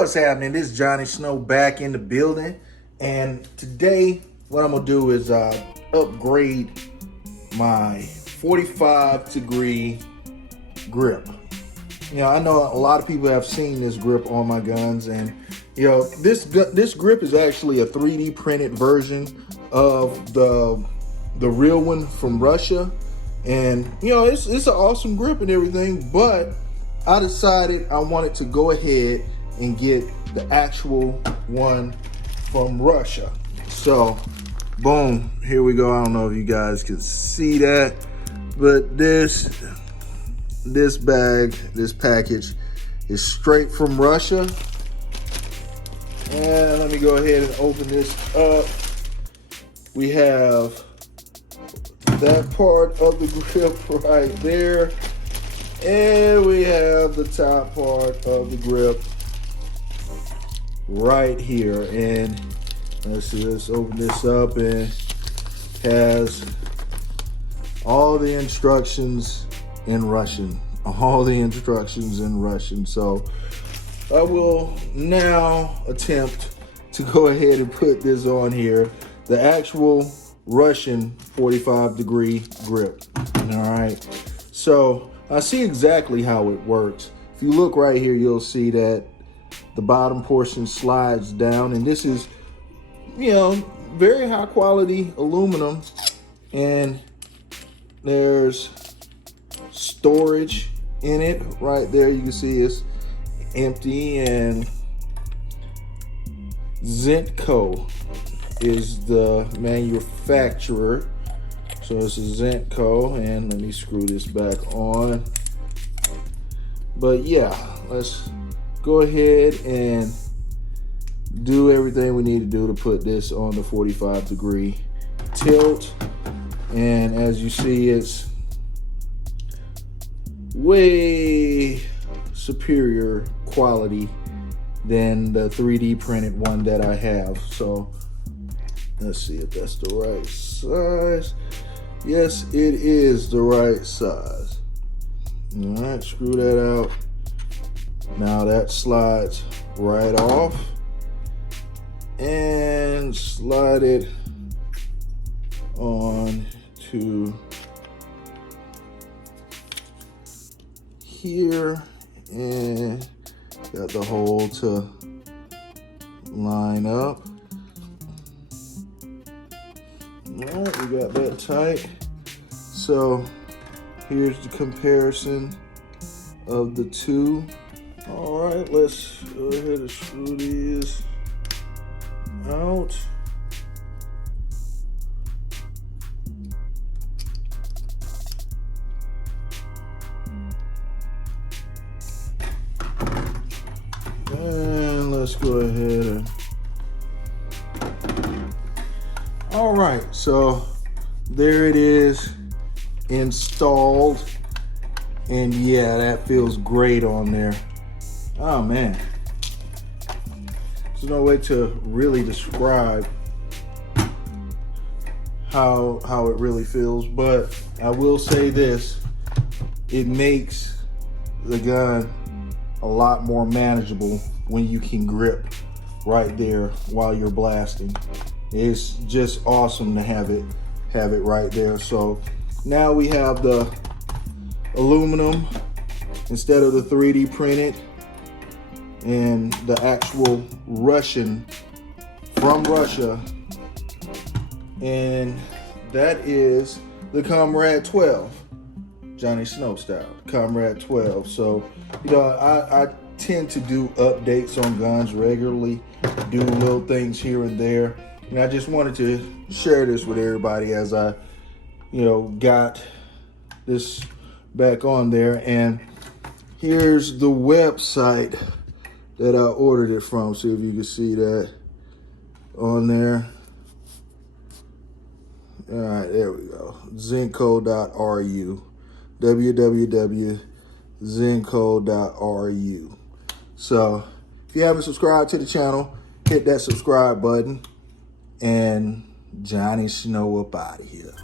What's happening? This is Johnny Snow back in the building, and today what I'm gonna do is upgrade my 45-degree grip. I know a lot of people have seen this grip on my guns, and this grip is actually a 3D printed version of the real one from Russia, and it's an awesome grip and everything. But I decided I wanted to go ahead and get the actual one from Russia. So boom, here we go. I don't know if you guys can see that, but this package is straight from Russia. And let me go ahead and open this up. We have that part of the grip right there, and we have the top part of the grip right here. And let's open this up, and has all the instructions in Russian. So I will now attempt to go ahead and put this on here, the actual Russian 45-degree grip. All right, so I see exactly how it works. If you look right here, you'll see that the bottom portion slides down, and this is very high quality aluminum, and there's storage in it right there. You can see it's empty, and Zentico is the manufacturer. So it's a Zentico, and let me screw this back on. But yeah, let's go ahead and do everything we need to do to put this on the 45-degree tilt. And as you see, it's way superior quality than the 3D printed one that I have. So let's see if that's the right size. Yes, it is the right size. All right, screw that out. Now that slides right off, and slide it on to here, and got the hole to line up. All right, we got that tight. So here's the comparison of the two. All right, let's go ahead and screw these out. And let's go ahead and, all right, so there it is installed, and yeah, that feels great on there. Oh man, there's no way to really describe how it really feels, but I will say this: it makes the gun a lot more manageable when you can grip right there while you're blasting. It's just awesome to have it right there. So now we have the aluminum instead of the 3D printed, and the actual Russian from Russia, and that is the Komrad 12, Johnny Snow style, Komrad 12. So I tend to do updates on guns regularly, do little things here and there, and I just wanted to share this with everybody as I got this back on there. And here's the website that I ordered it from. See if you can see that on there. All right, there we go. Zentico.ru, www.zentico.ru. So if you haven't subscribed to the channel, hit that subscribe button, and Johnny Snow up out of here.